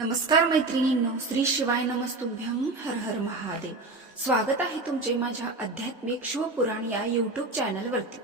नमस्कार मैत्रिणींनो, श्री शिवाय नमस्तुभ्यं. हर हर महादेव. स्वागत आहे तुमचे माझ्या आध्यात्मिक शिवपुराण या यूट्यूब चॅनलवरती.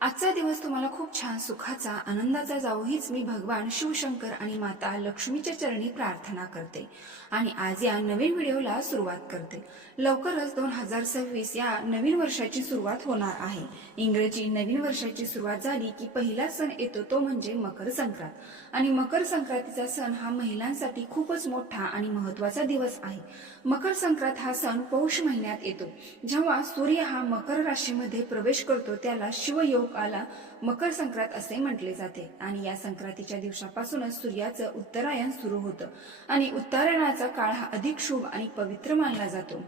आजचा दिवस तुम्हाला खूप छान सुखाचा आनंदाचा जावो हीच मी भगवान शिवशंकर आणि माता लक्ष्मीच्या चरणी प्रार्थना करते आणि आज या नवीन व्हिडिओला सुरुवात करते. लवकरच 2026 या नवीन वर्षाची सुरुवात होणार आहे. इंग्रजी नवीन वर्षाची सुरुवात झाली की पहिला सण येतो तो म्हणजे मकर संक्रांत आणि मकर संक्रांतीचा सण हा महिलांसाठी खूपच मोठा आणि महत्त्वाचा दिवस आहे. मकर संक्रांत हा सण पौष महिन्यात येतो. जेव्हा सूर्य हा मकर राशीमध्ये प्रवेश करतो त्याला शिवयोग आला मकर संक्रांत असे म्हटले जाते आणि या संक्रांतीच्या दिवसापासूनच सूर्याचं उत्तरायण सुरू होतं आणि उत्तरायणाचा काळ हा अधिक शुभ आणि पवित्र मानला जातो.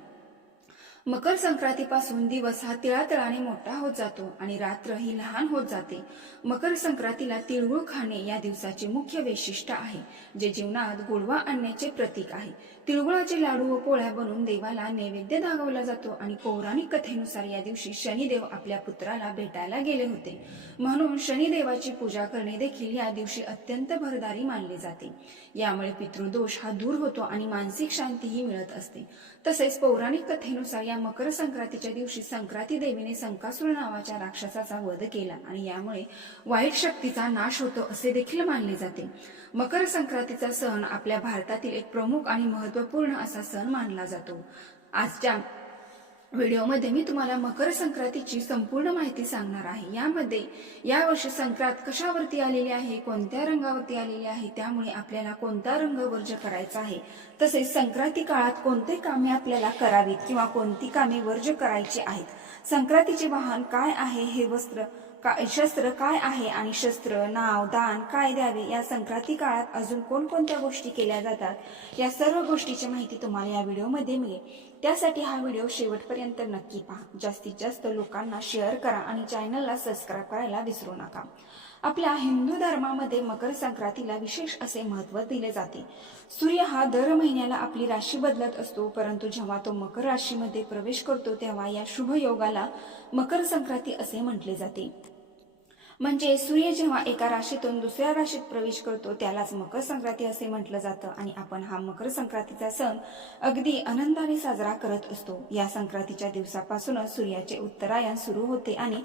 मकर संक्रांतीपासून दिवस हा तिळातिळाने मोठा होत जातो आणि रात्र ही लहान होत जाते. मकर संक्रांतीला तिळगुळ खाणे या दिवसाचे मुख्य वैशिष्ट्य आहे, जे जीवनात गोडवा आणण्याचे प्रतीक आहे. तिळगुळाचे लाडू व पोळ्या बनवून देवाला नैवेद्य दाखवला जातो आणि पौराणिक कथेनुसार या दिवशी शनिदेव आपल्या पुत्राला भेटायला गेले होते, म्हणून शनिदेवाची पूजा करणे देखील या दिवशी अत्यंत भरदारी मानले जाते. यामुळे पितृदोष हा दूर होतो आणि मानसिक शांतीही मिळत असते. तसेच पौराणिक कथेनुसार या मकर संक्रांतीच्या दिवशी संक्रांती देवीने संकासुर नावाच्या राक्षसाचा वध केला आणि यामुळे वाईट शक्तीचा नाश होतो असे देखील मानले जाते. मकर संक्रांतीचा सण आपल्या भारतातील एक प्रमुख आणि महत्त्वपूर्ण असा सण मानला जातो. आजच्या व्हिडिओमध्ये मी तुम्हाला मकर संक्रांतीची संपूर्ण माहिती सांगणार आहे. यामध्ये यावर्षी संक्रांत कशावरती आलेली आहे, कोणत्या रंगावरती आलेली आहे, त्यामुळे आपल्याला कोणता रंग वर्ज करायचा आहे, तसेच संक्रांती काळात कोणते कामे आपल्याला करावीत किंवा कोणती कामे वर्ज करायची आहेत, संक्रांतीचे वाहन काय आहे, हे शस्त्र काय आहे आणि शस्त्र नाव दान काय द्यावे, या संक्रांती काळात अजून कोणकोणत्या गोष्टी केल्या जातात, या सर्व गोष्टीची माहिती तुम्हाला या व्हिडिओमध्ये मिळेल. त्यासाठी हा व्हिडिओ शेवटपर्यंत नक्की पहा. जास्तीत जास्त लोकांना शेअर करा आणि चॅनलला सबस्क्राईब करायला विसरू नका. आपल्या हिंदू धर्मामध्ये मकर संक्रांतीला विशेष असे महत्त्व दिले जाते. सूर्य हा दर महिन्याला आपली राशी बदलत असतो, परंतु जेव्हा तो मकर राशीमध्ये प्रवेश करतो तेव्हा या शुभ योगाला मकर संक्रांती असे म्हटले जाते. म्हणजे सूर्य जेव्हा एका राशीतून दुसऱ्या राशीत प्रवेश करतो त्यालाच मकर संक्रांती असे म्हटलं जातं आणि आपण हा मकर संक्रांतीचा सण अगदी आनंदाने साजरा करत असतो. या संक्रांतीच्या दिवसापासूनच सूर्याचे उत्तरायण सुरू होते आणि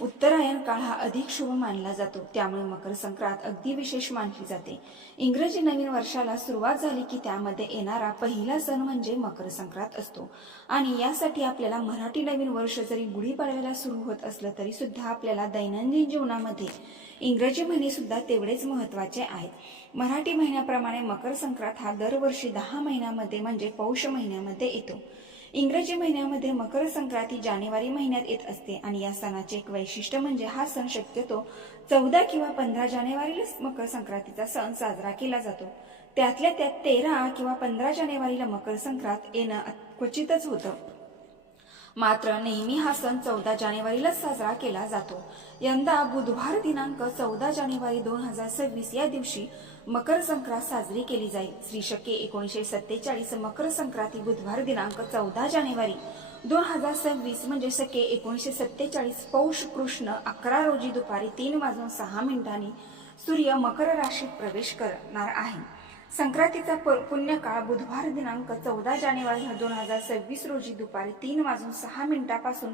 उत्तरायण काळ हा अधिक शुभ मानला जातो. त्यामुळे मकर संक्रांत अगदी विशेष मानली जाते. इंग्रजी नवीन वर्षाला सुरुवात झाली की त्यामध्ये येणारा पहिला सण म्हणजे मकर संक्रांत असतो आणि यासाठी आपल्याला मराठी नवीन वर्ष जरी गुढीपाडव्याला सुरू होत असलं तरी सुद्धा आपल्याला दैनंदिन जीवनामध्ये इंग्रजी महिने सुद्धा तेवढेच महत्त्वाचे आहेत. मराठी महिन्याप्रमाणे मकर संक्रांत हा दरवर्षी 10 महिन्यामध्ये म्हणजे पौष महिन्यामध्ये येतो. इंग्रजी महिन्यामध्ये मकर संक्रांती जानेवारी महिन्यात येत असते आणि या सणाचे एक वैशिष्ट्य म्हणजे हा सण शक्यतो 14 किंवा 15 जानेवारीलाच मकर संक्रांतीचा सण साजरा केला जातो. त्यातल्या त्यात 13 किंवा 15 जानेवारीला मकर संक्रांत येणं क्वचितच होतं. मात्र नेहमी हा सण 14 जानेवारीलाच साजरा केला जातो. यंदा बुधवार दिनांक 14 जानेवारी 2026 या दिवशी मकर संक्रांत साजरी केली जाईल. श्री शके 1947 मकर संक्रांती बुधवार दिनांक 14 जानेवारी 2026 म्हणजे शके 1947 पौष कृष्ण 11 रोजी दुपारी 3:06 सूर्य मकर राशीत प्रवेश करणार आहे. संक्रांतीचा पुण्यकाळ बुधवार दिनांक 14 जानेवारी 2026 रोजी दुपारी 3:06 पासून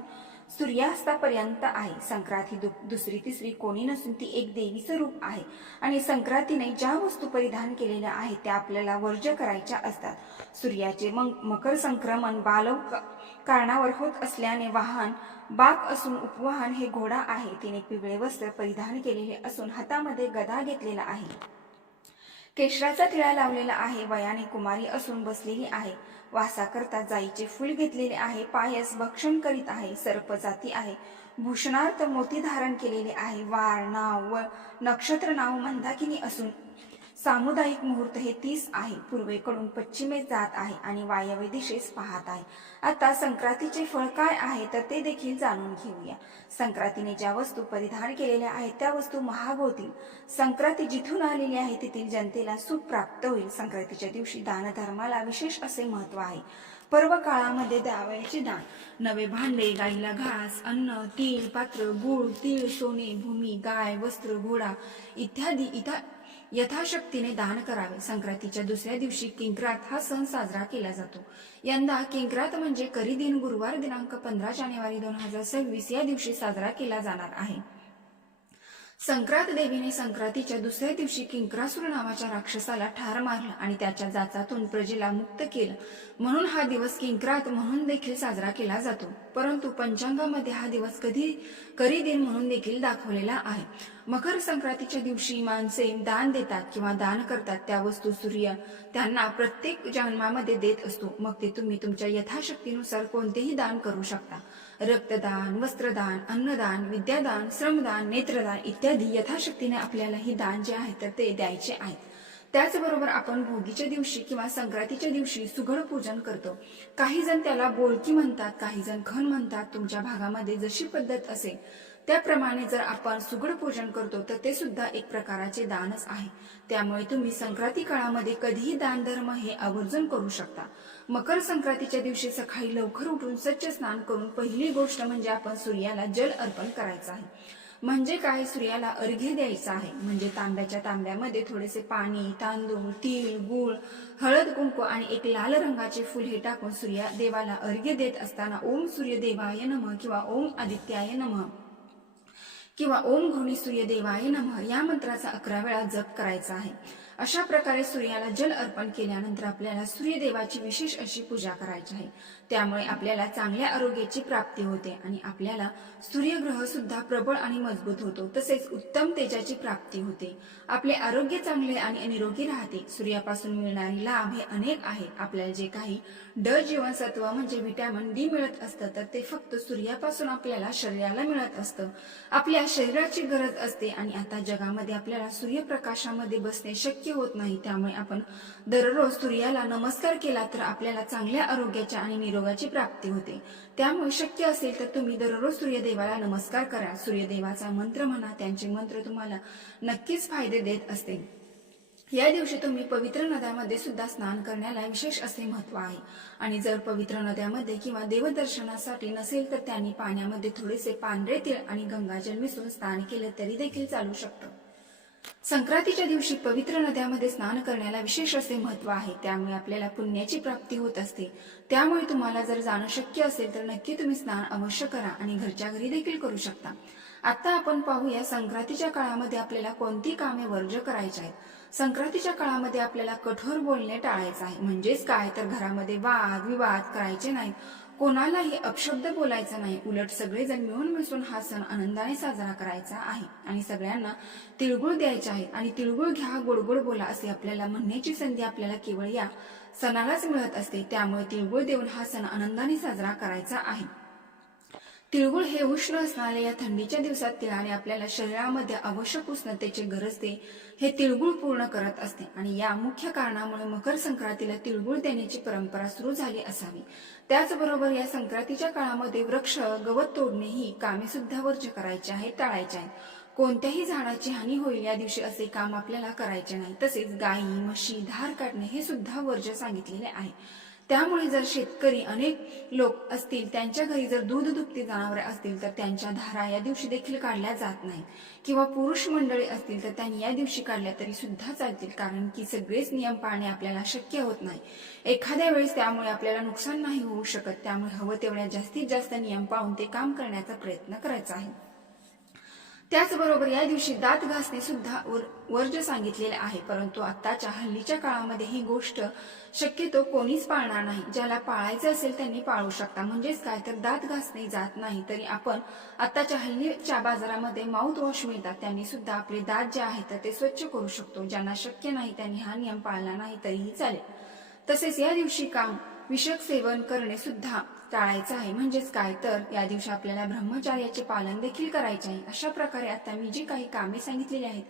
सूर्यास्तापर्यंत आहे. संक्रांत ही दुसरी तिसरी कोणी नसून ती एक देवीचं रूप आहे आणि संक्रांतीने ज्या वस्तू परिधान केलेल्या आहेत त्या आपल्याला वर्ज करायच्या असतात. सूर्याचे मकर संक्रमण बालव कारणावर होत असल्याने वाहन बाक असून उपवाहन हे घोडा आहे. तिने पिवळे वस्त्र परिधान केलेले असून हातामध्ये गदा घेतलेला आहे. केशराचा टिळा लावलेला आहे. वयाने कुमारी असून बसलेली आहे. वासाकरता जाईचे फूल घेतलेले आहे. पायस भक्षण करीत आहे. सर्प जाती आहे. भूषणार्थ मोती धारण केलेले आहे. वार नाव व नक्षत्र नाव मंदाकिनी असून सामुदायिक मुहूर्त हे 30 आहे. पूर्वेकडून पश्चिमेस जात आहे आणि वायव्य दिशेस पाहत आहे. आता संक्रांतीचे फळ काय आहे तर ते देखील जाणून घेऊया. संक्रांतीने ज्या वस्तू परिधान केलेल्या आहेत त्या वस्तू महाग होतील. संक्रांती जिथून आलेली आहे तेथील जनतेला सुख प्राप्त होईल. संक्रांतीच्या दिवशी दानधर्माला विशेष असे महत्त्व आहे. पर्व काळामध्ये द्यावयाचे दान, नवे भांडे, गाईला घास, अन्न, तीळ, पात्र, गूळ, तीळ, सोने, भूमी, गाय, वस्त्र, घोडा इत्यादी यथाशक्तीने दान करावे। संक्रांतीच्या दुसऱ्या दिवशी किंक्रात हा सण साजरा केला जातो। यंदा किंक्रात म्हणजे करी दिन गुरुवार दिनांक 15 जानेवारी 2026 या दिवशी साजरा केला जाणार आहे। संक्रांत देवीने संक्रांतीच्या दुसऱ्या दिवशी किंक्रासुर नावाच्या राक्षसाला ठार मारलं आणि त्याच्या जाचातून प्रजेला मुक्त केलं, म्हणून हा दिवस किंक्रात म्हणून देखील साजरा केला जातो। परंतु पंचांगामध्ये हा दिवस करी दिन म्हणून देखील दाखवलेला आहे। मकर संक्रांतीच्या दिवशी माणसे दान देतात किंवा दान करतात त्या वस्तू सूर्य त्यांना प्रत्येक जन्मामध्ये देत असतो। मग ते तुम्ही तुमच्या यथाशक्तीनुसार कोणतेही दान करू शकता। रक्तदान, वस्त्रदान, अन्नदान, विद्यादान, श्रमदान, नेत्रदान इत्यादी यथाशक्तीने आपल्याला ही दान जे आहे तर ते द्यायचे आहे। त्याचबरोबर आपण भोगीच्या दिवशी किंवा संक्रांतीच्या दिवशी सुगड पूजन करतो। काही जण त्याला बोलकी म्हणतात, काही जण खण म्हणतात। तुमच्या भागामध्ये जशी पद्धत असेल त्याप्रमाणे जर आपण सुगड पूजन करतो तर ते सुद्धा एक प्रकारचे दानच आहे। त्यामुळे तुम्ही संक्रांती काळामध्ये कधीही दान धर्म हे आवर्जून करू शकता। मकर संक्रांतीच्या दिवशी सकाळी लवकर उठून स्वच्छ स्नान करून पहिली गोष्ट म्हणजे आपण सूर्याला जल अर्पण करायचं आहे। म्हणजे काय, सूर्याला अर्घ्य द्यायचा आहे। म्हणजे तांब्याच्या तांब्यामध्ये थोडेसे पाणी, तांदूळ, तीळ, गूळ, हळद, कुंकू आणि एक लाल रंगाचे फुल हे टाकून सूर्य देवाला अर्घ्य देत असताना ओम सूर्यदेवाय नमः किंवा ओम आदित्याय नमः किंवा ओम घृणी सूर्यदेवाय नमः या मंत्राचा 11 वेळा जप करायचा आहे। अशा प्रकारे सूर्याला जल अर्पण केल्यानंतर आपल्याला सूर्यदेवाची विशेष अशी पूजा करायची आहे। त्यामुळे आपल्याला चांगल्या आरोग्याची प्राप्ती होते आणि आपल्याला सूर्यग्रह सुद्धा प्रबळ आणि मजबूत होतो, तसेच उत्तम तेजाची प्राप्ती होते। आपले आरोग्य चांगले आणि निरोगी राहते। सूर्यापासून मिळणारे लाभ हे अनेक आहेत। आपल्याला जे काही ड जीवनसत्व म्हणजे व्हिटॅमिन डी मिळत असतं तर ते फक्त सूर्यापासून आपल्याला शरीराला मिळत असतं। आपल्या शरीराची गरज असते आणि आता जगामध्ये आपल्याला सूर्यप्रकाशामध्ये बसणे शक्य होत नाही। त्यामुळे आपण दररोज सूर्याला नमस्कार केला तर आपल्याला चांगल्या आरोग्याच्या आणि निरोगाची प्राप्ती होते। त्यामुळे शक्य असेल तर तुम्ही दररोज सूर्यदेवाला नमस्कार करा। सूर्यदेवाचा मंत्र म्हणा, त्यांचे मंत्र तुम्हाला नक्कीच फायदे देत असते। या दिवशी तुम्ही पवित्र नद्यामध्ये सुद्धा स्नान करण्याला विशेष असे महत्व आहे आणि जर पवित्र नद्यामध्ये किंवा देवदर्शनासाठी नसेल तर त्यांनी पाण्यामध्ये थोडेसे पांढरे तीळ आणि गंगाजल मिसळून स्नान केले तरी देखील चालू शकतं। संक्रांतीच्या दिवशी पवित्र नद्यामध्ये स्नान करण्याला विशेष असे महत्व आहे। त्यामुळे आपल्याला पुण्याची प्राप्ती होत असते। त्यामुळे तुम्हाला जर जाणं शक्य असेल तर नक्की तुम्ही स्नान अवश्य करा आणि घरच्या घरी देखील करू शकता। आता आपण पाहूया संक्रांतीच्या काळामध्ये आपल्याला कोणती कामे वर्ज्य करायची आहेत। संक्रांतीच्या काळामध्ये आपल्याला कठोर बोलणे टाळायचं आहे। म्हणजेच काय तर घरामध्ये वाद विवाद करायचे नाहीत, कोणालाही अपशब्द बोलायचा नाही। उलट सगळेजण मिळून मिसळून हा सण आनंदाने साजरा करायचा आहे आणि सगळ्यांना तिळगुळ द्यायचे आहे आणि तिळगुळ घ्या गोड बोला असे आपल्याला म्हणण्याची संधी आपल्याला केवळ या सणालाच मिळत असते। त्यामुळे तिळगुळ देऊन हा सण आनंदाने साजरा करायचा आहे। तिळगुळ हे उष्ण असणाऱ्या या थंडीच्या दिवसात तिळाने आपल्याला शरीरामध्ये आवश्यक उष्णतेचे गरजते हे तिळगुळ पूर्ण करत असते आणि या मुख्य कारणामुळे मकर संक्रांतीला तिळगुळ देण्याची परंपरा सुरू झाली असावी। त्याचबरोबर या संक्रांतीच्या काळामध्ये वृक्ष गवत तोडणे ही कामे सुद्धा वर्ज्य करायची आहेत, टाळायची आहेत। कोणत्याही झाडाची हानी होईल या दिवशी असे काम आपल्याला करायचे नाही। तसेच गायी म्हशी धार काढणे हे सुद्धा वर्ज्य सांगितलेले आहे। त्यामुळे जर शेतकरी अनेक लोक असतील, त्यांच्या घरी जर दूध दुभती जनावरे असतील तर त्यांच्या धारा या दिवशी देखील काढल्या जात नाही किंवा पुरुष मंडळी असतील तर त्यांनी या दिवशी काढल्या तरी सुद्धा चालतील, कारण की सगळेच नियम पाळणे आपल्याला शक्य होत नाही। एखाद्या वेळेस त्यामुळे आपल्याला नुकसान नाही होऊ शकत। त्यामुळे हवं तेवढ्या जास्तीत जास्त नियम पाळून ते काम करण्याचा प्रयत्न करायचा आहे। त्याचबरोबर या दिवशी दात घासणे सुद्धा वर्ज्य सांगितलेले आहे। परंतु आताच्या हल्लीच्या काळामध्ये ही गोष्ट शक्यतो कोणीच पाळणार नाही। ज्याला पाळायचं असेल त्यांनी पाळू शकता। म्हणजेच काय तर दात घासणे जात नाही तरी आपण आताच्या हल्लीच्या बाजारामध्ये माउथ वॉश मिळतात, त्यांनी सुद्धा आपले दात जे आहेत ते स्वच्छ करू शकतो। ज्यांना शक्य नाही त्यांनी हा नियम पाळला नाही तरीही चालेल। तसेच या दिवशी काम विषक सेवन करणे सुद्धा टाळायचं आहे। म्हणजेच काय तर या दिवशी आपल्याला ब्रह्मचर्याचे पालन देखील करायचे आहे। अशा प्रकारे आता मी जी काही कामे सांगितलेली आहेत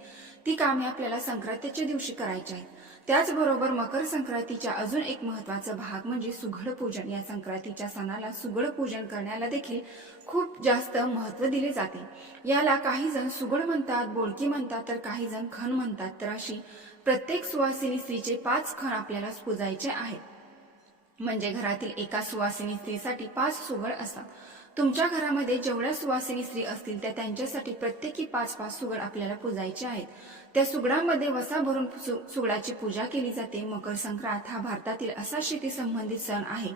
ती कामे आपल्याला संक्रांतीच्या दिवशी करायची आहेत। त्याचबरोबर मकर संक्रांतीच्या अजून एक महत्वाचा भाग म्हणजे सुगड पूजन। या संक्रांतीच्या सणाला सुगड पूजन करण्याला देखील खूप जास्त महत्व दिले जाते। याला काही जण सुगड म्हणतात, बोलकी म्हणतात तर काही जण खण म्हणतात। तर अशी प्रत्येक सुवासिनी स्त्रीचे 5 खण आपल्याला पूजायचे आहेत। म्हणजे घरातील एका सुवासिनी स्त्रीसाठी 5 सुगड असतात। तुमच्या घरामध्ये जेवढ्या सुवासिनी स्त्री असतील त्या त्यांच्यासाठी प्रत्येकी 5-5 सुगड आपल्याला पूजायचे आहेत। त्या सुगडामध्ये वसा भरून सुगडाची पूजा केली जाते. मकर संक्रांत हा भारतातील असा शेती संबंधित सण आहे.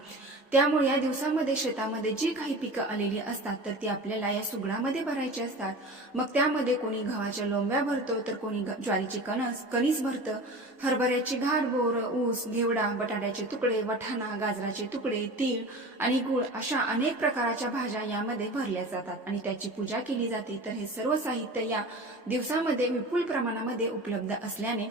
त्यामुळे या दिवसामध्ये शेतामध्ये जी काही पिकं आलेली असतात तर ती आपल्याला या सुगडामध्ये भरायची असतात. मग त्यामध्ये कोणी गव्हाच्या लोंब्या भरतो, तर कोणी ज्वारीची कणीस भरतं, हरभऱ्याची घाट, बोर, ऊस, घेवडा, बटाट्याचे तुकडे, वठाणा, गाजराचे तुकडे, तीळ आणि गुळ अशा अनेक प्रकारच्या भाज्या यामध्ये भरल्या जातात आणि त्याची पूजा केली जाते. तर हे सर्व साहित्य या दिवसामध्ये विपुल प्रमाणामध्ये उपलब्ध असल्याने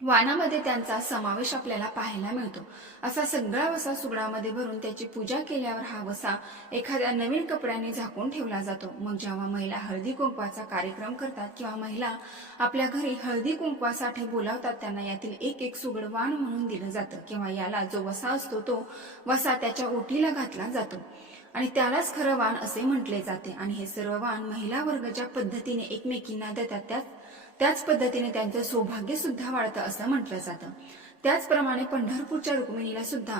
वाणामध्ये त्यांचा समावेश आपल्याला पाहायला मिळतो. असा सगळा वसा सुगडामध्ये भरून त्याची पूजा केल्यावर हा वसा एखाद्या नवीन कपड्याने झाकून ठेवला जातो. मग जेव्हा महिला हळदी कुंकवाचा कार्यक्रम करतात किंवा महिला आपल्या घरी हळदी कुंकवासाठी बोलावतात, त्यांना यातील एक एक सुगड वाण म्हणून दिलं जातं किंवा याला जो वसा असतो तो वसा त्याच्या ओटीला घातला जातो आणि त्यालाच खरं वाण असे म्हटले जाते. आणि हे सर्व वाण महिला वर्ग ज्या पद्धतीने एकमेकींना देतात त्याच पद्धतीने त्यांचं सौभाग्य सुद्धा वाढतं असं म्हटलं जातं. त्याचप्रमाणे पंढरपूरच्या रुक्मिणीला सुद्धा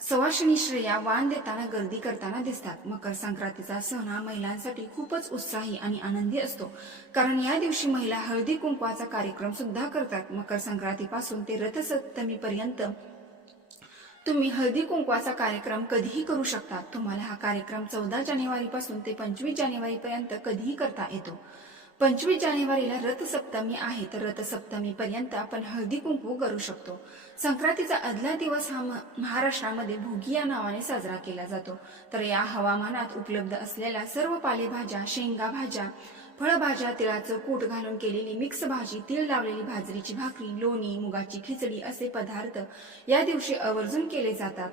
सवाशिणी श्रेया वाण देताना गर्दी करताना दिसतात. मकर संक्रांतीचा सण हा महिलांसाठी खूपच उत्साही आणि आनंदी असतो, कारण या दिवशी महिला हळदी कुंकवाचा कार्यक्रम सुद्धा करतात. मकर संक्रांतीपासून ते रथसप्तमी पर्यंत तुम्ही हळदी कुंकवाचा कार्यक्रम कधीही करू शकता. तुम्हाला हा कार्यक्रम 14 जानेवारी पासून ते 25 जानेवारी पर्यंत कधीही करता येतो. 25 जानेवारीला रथसप्तमी आहे, तर रथसप्तमी पर्यंत आपण हळदी कुंकू करू शकतो. संक्रांतीचा आदला दिवस हा महाराष्ट्रामध्ये भोगी या नावाने साजरा केला जातो. तर या हवामानात उपलब्ध असलेल्या सर्व पालेभाज्या, शेंगा भाज्या, फळभाज्या, तिळाचं कूट घालून केलेली मिक्स भाजी, तीळ लावलेली बाजरीची भाकरी, लोणी, मुगाची खिचडी असे पदार्थ या दिवशी आवर्जून केले जातात.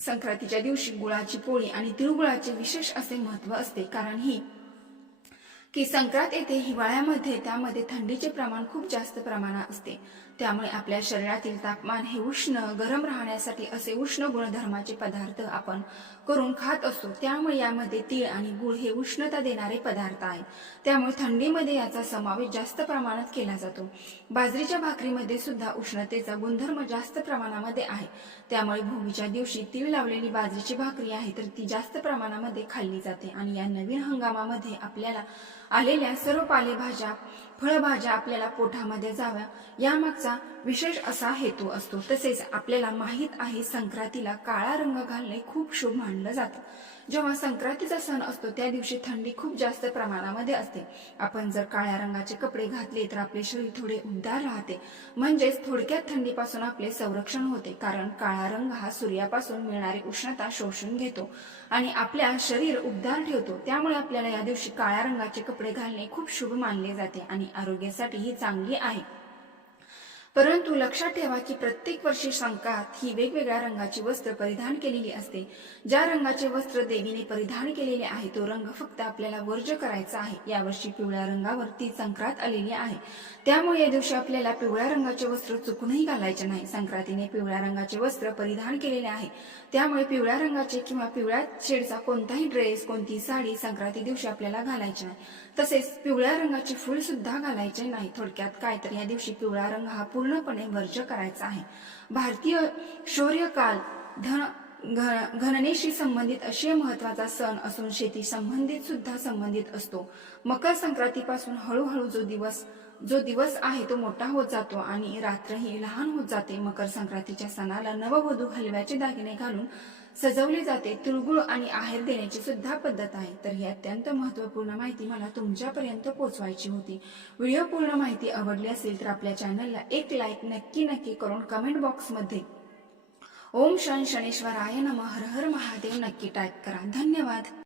संक्रांतीच्या दिवशी गुळाची पोळी आणि तिळगुळाचे विशेष असे महत्त्व असते, कारण की संक्रांत येते हिवाळ्यामध्ये, त्यामध्ये थंडीचे प्रमाण खूप जास्त प्रमाणात असते. त्यामुळे आपल्या शरीरातील तापमान हे उष्ण गरम राहण्यासाठी असे उष्ण गुणधर्माचे पदार्थ आपण करून खात असतो. त्यामुळे यामध्ये तीळ आणि गुळ हे उष्णता देणारे पदार्थ आहेत. त्यामुळे थंडीमध्ये याचा समावेश जास्त प्रमाणात केला जातो. बाजरीच्या भाकरीमध्ये सुद्धा उष्णतेचा गुणधर्म जास्त प्रमाणामध्ये आहे. त्यामुळे भोगीच्या दिवशी तीळ लावलेली बाजरीची भाकरी आहे तर ती जास्त प्रमाणामध्ये खाल्ली जाते. आणि या नवीन हंगामामध्ये आपल्याला आलेल्या सर्व पालेभाज्या, फळभाज्या आपल्याला पोटामध्ये जाव्या यामागचा विशेष असा हेतू असतो. तसेच आपल्याला माहित आहे संक्रांतीला काळा रंग घालणे खूप शुभ मानलं जातं. जेव्हा संक्रांतीचा सण असतो त्या दिवशी थंडी खूप जास्त प्रमाणामध्ये असते. आपण जर काळ्या रंगाचे कपडे घातले तर आपले शरीर थोडे उबदार राहते, म्हणजेच थोडक्यात थंडीपासून आपले संरक्षण होते. कारण काळा रंग हा सूर्यापासून मिळणारी उष्णता शोषून घेतो आणि आपल्या शरीर उबदार ठेवतो. त्यामुळे आपल्याला या दिवशी काळ्या रंगाचे कपडे घालणे खूप शुभ मानले जाते आणि आरोग्यासाठी ही चांगली आहे. परंतु लक्षात ठेवा की प्रत्येक वर्षी संक्रांत ही वेगवेगळ्या रंगाची वस्त्र परिधान केलेली असते. ज्या रंगाचे वस्त्र देवीने परिधान केलेले आहे तो रंग फक्त आपल्याला वर्ज्य करायचा आहे. यावर्षी पिवळ्या रंगावर ती संक्रांत आलेली आहे, त्यामुळे या दिवशी आपल्याला पिवळ्या रंगाचे वस्त्र चुकूनही घालायचे नाही. संक्रांतीने पिवळ्या रंगाचे वस्त्र परिधान केलेले आहे, त्यामुळे पिवळ्या रंगाचे किंवा पिवळ्या शेडचा कोणताही ड्रेस, कोणती साडी संक्रांती दिवशी आपल्याला घालायची नाही. तसेच पिवळ्या रंगाचे फूल सुद्धा घालायचे नाही. थोडक्यात काय तर या दिवशी पिवळा रंग हा पूर्णपणे वर्ज्य करायचा आहे. भारतीय शौर्यकाल गणनेशी संबंधित असे महत्वाचा सण असून शेती संबंधित सुद्धा संबंधित असतो. मकर संक्रांतीपासून हळूहळू जो दिवस आहे तो मोठा होत जातो आणि रात्रही लहान होत जाते. मकर संक्रांतीच्या सणाला नववधू हलव्याचे दागिने घालून सजवले जाते. तिळगुळ आणि आहेर देण्याची सुद्धा पद्धत आहे. तर ही अत्यंत महत्त्वपूर्ण माहिती मला तुमच्यापर्यंत पोहोचवायची होती. व्हिडिओ पूर्ण माहिती आवडली असेल तर आपल्या चॅनलला एक लाईक नक्की करून कमेंट बॉक्समध्ये ओम शनेश्वराय नमः हर हर महादेव नक्की टाईप करा. धन्यवाद.